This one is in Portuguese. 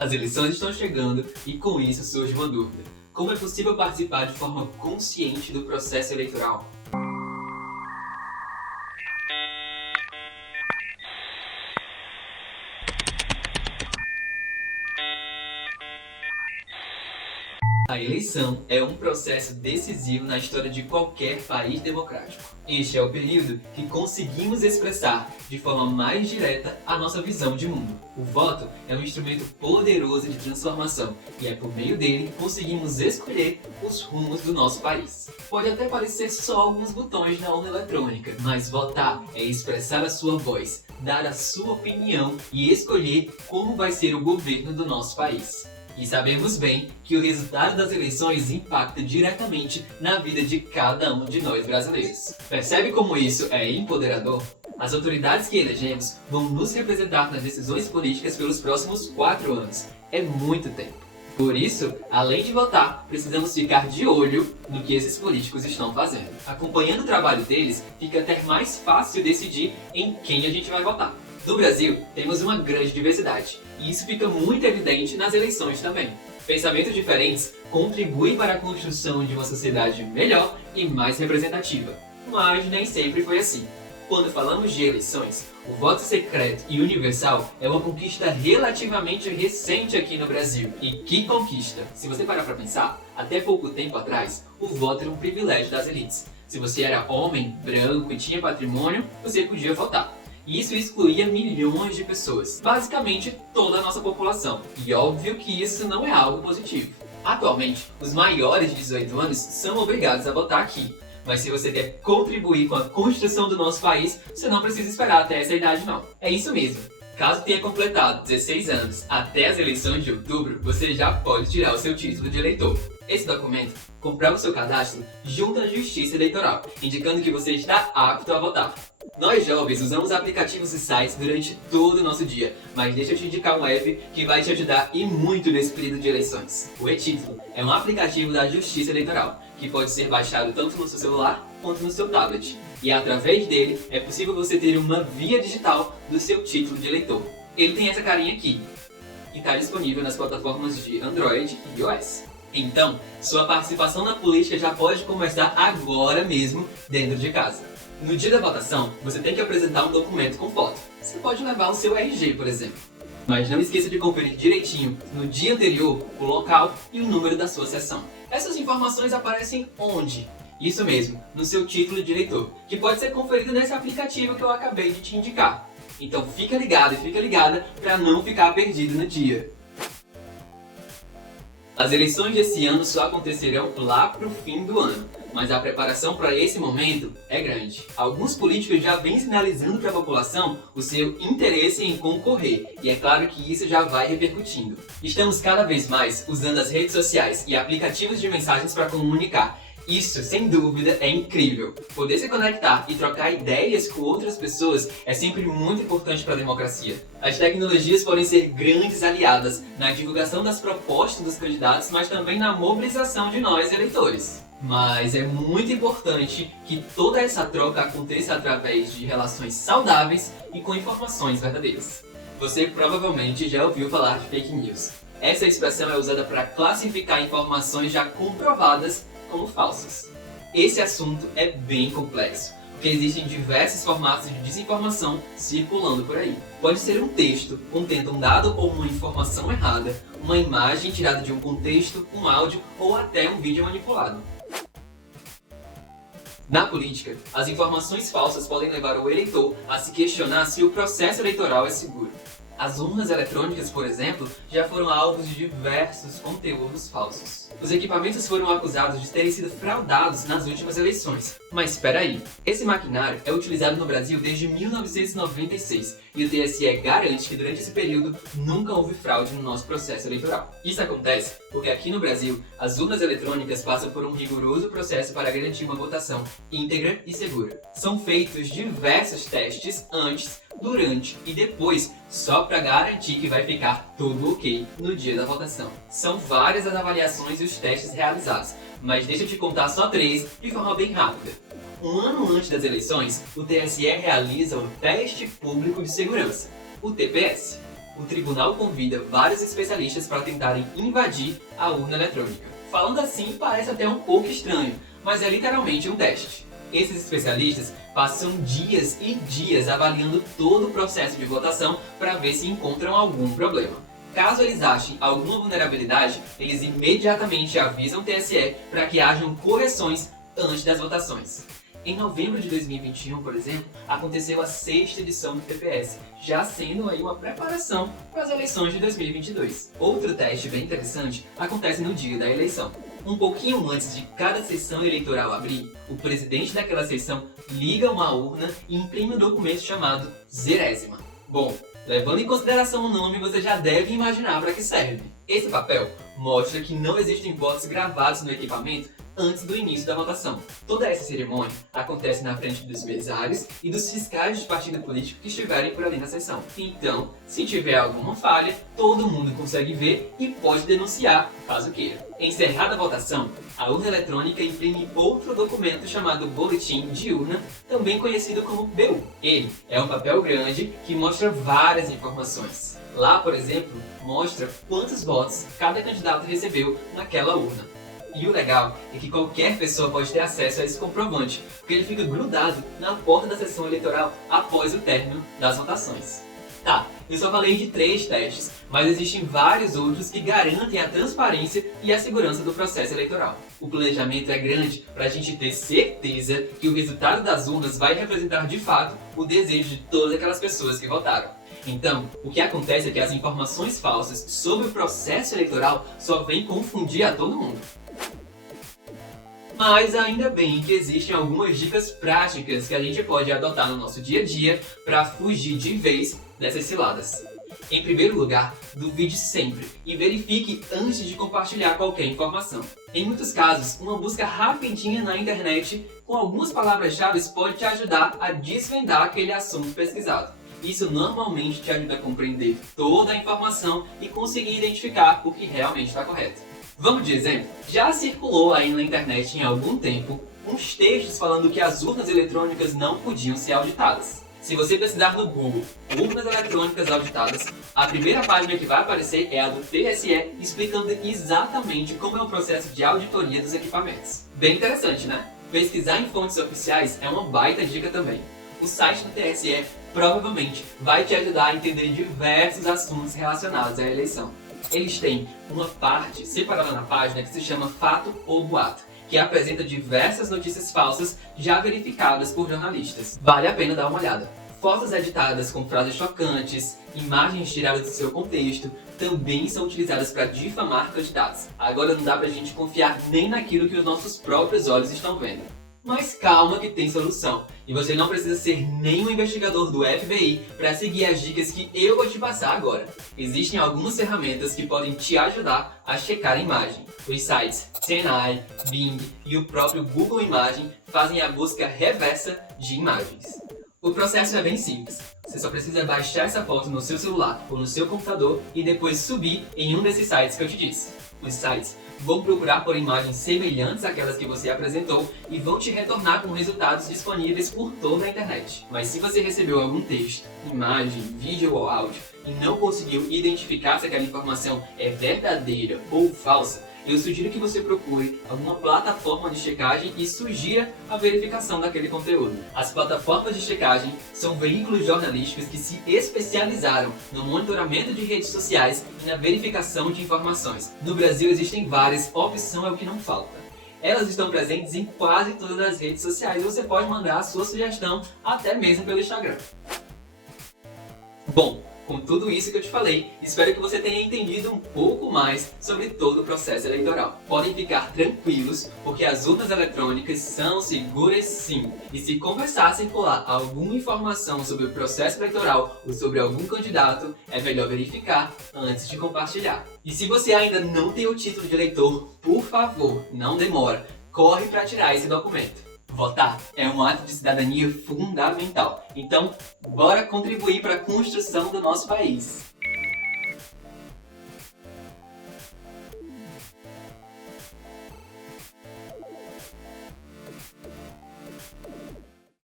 As eleições estão chegando e com isso surge uma dúvida. Como é possível participar de forma consciente do processo eleitoral? A eleição é um processo decisivo na história de qualquer país democrático. Este é o período que conseguimos expressar de forma mais direta a nossa visão de mundo. O voto é um instrumento poderoso de transformação e é por meio dele que conseguimos escolher os rumos do nosso país. Pode até parecer só alguns botões na urna eletrônica, mas votar é expressar a sua voz, dar a sua opinião e escolher como vai ser o governo do nosso país. E sabemos bem que o resultado das eleições impacta diretamente na vida de cada um de nós brasileiros. Percebe como isso é empoderador? As autoridades que elegemos vão nos representar nas decisões políticas pelos próximos 4 anos. É muito tempo. Por isso, além de votar, precisamos ficar de olho no que esses políticos estão fazendo. Acompanhando o trabalho deles, fica até mais fácil decidir em quem a gente vai votar. No Brasil, temos uma grande diversidade, e isso fica muito evidente nas eleições também. Pensamentos diferentes contribuem para a construção de uma sociedade melhor e mais representativa, mas nem sempre foi assim. Quando falamos de eleições, o voto secreto e universal é uma conquista relativamente recente aqui no Brasil. E que conquista! Se você parar para pensar, até pouco tempo atrás, o voto era um privilégio das elites. Se você era homem, branco e tinha patrimônio, você podia votar. E isso excluía milhões de pessoas, basicamente toda a nossa população. E óbvio que isso não é algo positivo. Atualmente, os maiores de 18 anos são obrigados a votar aqui. Mas se você quer contribuir com a construção do nosso país, você não precisa esperar até essa idade não. É isso mesmo. Caso tenha completado 16 anos até as eleições de outubro, você já pode tirar o seu título de eleitor. Esse documento comprova o seu cadastro junto à Justiça Eleitoral, indicando que você está apto a votar. Nós jovens usamos aplicativos e sites durante todo o nosso dia, mas deixa eu te indicar um app que vai te ajudar e muito nesse período de eleições. O e-Título é um aplicativo da Justiça Eleitoral, que pode ser baixado tanto no seu celular quanto no seu tablet. E através dele é possível você ter uma via digital do seu título de eleitor. Ele tem essa carinha aqui, e está disponível nas plataformas de Android e iOS. Então, sua participação na política já pode começar agora mesmo dentro de casa. No dia da votação, você tem que apresentar um documento com foto. Você pode levar o seu RG, por exemplo. Mas não esqueça de conferir direitinho, no dia anterior, o local e o número da sua sessão. Essas informações aparecem onde? Isso mesmo, no seu título de eleitor, que pode ser conferido nesse aplicativo que eu acabei de te indicar. Então fica ligado e fica ligada para não ficar perdido no dia. As eleições desse ano só acontecerão lá pro fim do ano, mas a preparação para esse momento é grande. Alguns políticos já vêm sinalizando para a população o seu interesse em concorrer, e é claro que isso já vai repercutindo. Estamos cada vez mais usando as redes sociais e aplicativos de mensagens para comunicar. Isso, sem dúvida, é incrível. Poder se conectar e trocar ideias com outras pessoas é sempre muito importante para a democracia. As tecnologias podem ser grandes aliadas na divulgação das propostas dos candidatos, mas também na mobilização de nós, eleitores. Mas é muito importante que toda essa troca aconteça através de relações saudáveis e com informações verdadeiras. Você provavelmente já ouviu falar de fake news. Essa expressão é usada para classificar informações já comprovadas como falsas. Esse assunto é bem complexo, porque existem diversos formatos de desinformação circulando por aí. Pode ser um texto contendo um dado ou uma informação errada, uma imagem tirada de um contexto, um áudio ou até um vídeo manipulado. Na política, as informações falsas podem levar o eleitor a se questionar se o processo eleitoral é seguro. As urnas eletrônicas, por exemplo, já foram alvos de diversos conteúdos falsos. Os equipamentos foram acusados de terem sido fraudados nas últimas eleições. Mas espera aí, esse maquinário é utilizado no Brasil desde 1996 e o TSE garante que durante esse período nunca houve fraude no nosso processo eleitoral. Isso acontece porque aqui no Brasil, as urnas eletrônicas passam por um rigoroso processo para garantir uma votação íntegra e segura. São feitos diversos testes antes, durante e depois, só para garantir que vai ficar tudo ok no dia da votação. São várias as avaliações e os testes realizados, mas deixa eu te contar só 3 de forma bem rápida. Um ano antes das eleições, o TSE realiza o Teste Público de Segurança, o TPS. o tribunal convida vários especialistas para tentarem invadir a urna eletrônica. Falando assim, parece até um pouco estranho, mas é literalmente um teste. Esses especialistas passam dias e dias avaliando todo o processo de votação para ver se encontram algum problema. Caso eles achem alguma vulnerabilidade, eles imediatamente avisam o TSE para que hajam correções antes das votações. Em novembro de 2021, por exemplo, aconteceu a 6ª edição do TPS, já sendo aí uma preparação para as eleições de 2022. Outro teste bem interessante acontece no dia da eleição. Um pouquinho antes de cada sessão eleitoral abrir, o presidente daquela sessão liga uma urna e imprime um documento chamado Zerésima. Bom, levando em consideração o nome, você já deve imaginar para que serve. Esse papel mostra que não existem votos gravados no equipamento antes do início da votação. Toda essa cerimônia acontece na frente dos mesários e dos fiscais de partido político que estiverem por ali na sessão. Então, se tiver alguma falha, todo mundo consegue ver e pode denunciar, caso queira. Encerrada a votação, a urna eletrônica imprime outro documento chamado Boletim de Urna, também conhecido como BU. Ele é um papel grande que mostra várias informações. Lá, por exemplo, mostra quantos votos cada candidato recebeu naquela urna. E o legal é que qualquer pessoa pode ter acesso a esse comprovante, porque ele fica grudado na porta da sessão eleitoral após o término das votações. Tá, eu só falei de 3 testes, mas existem vários outros que garantem a transparência e a segurança do processo eleitoral. O planejamento é grande para a gente ter certeza que o resultado das urnas vai representar de fato o desejo de todas aquelas pessoas que votaram. Então, o que acontece é que as informações falsas sobre o processo eleitoral só vêm confundir a todo mundo. Mas ainda bem que existem algumas dicas práticas que a gente pode adotar no nosso dia a dia para fugir de vez dessas ciladas. Em primeiro lugar, duvide sempre e verifique antes de compartilhar qualquer informação. Em muitos casos, uma busca rapidinha na internet com algumas palavras-chave pode te ajudar a desvendar aquele assunto pesquisado. Isso normalmente te ajuda a compreender toda a informação e conseguir identificar o que realmente está correto. Vamos de exemplo? Já circulou aí na internet em algum tempo uns textos falando que as urnas eletrônicas não podiam ser auditadas. Se você pesquisar no Google urnas eletrônicas auditadas, a primeira página que vai aparecer é a do TSE explicando exatamente como é o processo de auditoria dos equipamentos. Bem interessante, né? Pesquisar em fontes oficiais é uma baita dica também. O site do TSE provavelmente vai te ajudar a entender diversos assuntos relacionados à eleição. Eles têm uma parte separada na página que se chama Fato ou Boato, que apresenta diversas notícias falsas já verificadas por jornalistas. Vale a pena dar uma olhada. Fotos editadas com frases chocantes, imagens tiradas do seu contexto, também são utilizadas para difamar candidatos. Agora não dá pra gente confiar nem naquilo que os nossos próprios olhos estão vendo. Mas calma que tem solução, e você não precisa ser nenhum investigador do FBI para seguir as dicas que eu vou te passar agora. Existem algumas ferramentas que podem te ajudar a checar a imagem. Os sites TinEye, Bing e o próprio Google Imagem fazem a busca reversa de imagens. O processo é bem simples. Você só precisa baixar essa foto no seu celular ou no seu computador e depois subir em um desses sites que eu te disse. Os sites vão procurar por imagens semelhantes àquelas que você apresentou e vão te retornar com resultados disponíveis por toda a internet. Mas se você recebeu algum texto, imagem, vídeo ou áudio e não conseguiu identificar se aquela informação é verdadeira ou falsa, eu sugiro que você procure alguma plataforma de checagem e sugira a verificação daquele conteúdo. As plataformas de checagem são veículos jornalísticos que se especializaram no monitoramento de redes sociais e na verificação de informações. No Brasil existem várias, opção é o que não falta. Elas estão presentes em quase todas as redes sociais e você pode mandar a sua sugestão até mesmo pelo Instagram. Bom, com tudo isso que eu te falei, espero que você tenha entendido um pouco mais sobre todo o processo eleitoral. Podem ficar tranquilos, porque as urnas eletrônicas são seguras sim. E se começar a circular alguma informação sobre o processo eleitoral ou sobre algum candidato, é melhor verificar antes de compartilhar. E se você ainda não tem o título de eleitor, por favor, não demora, corre para tirar esse documento. Votar é um ato de cidadania fundamental. Então, bora contribuir para a construção do nosso país.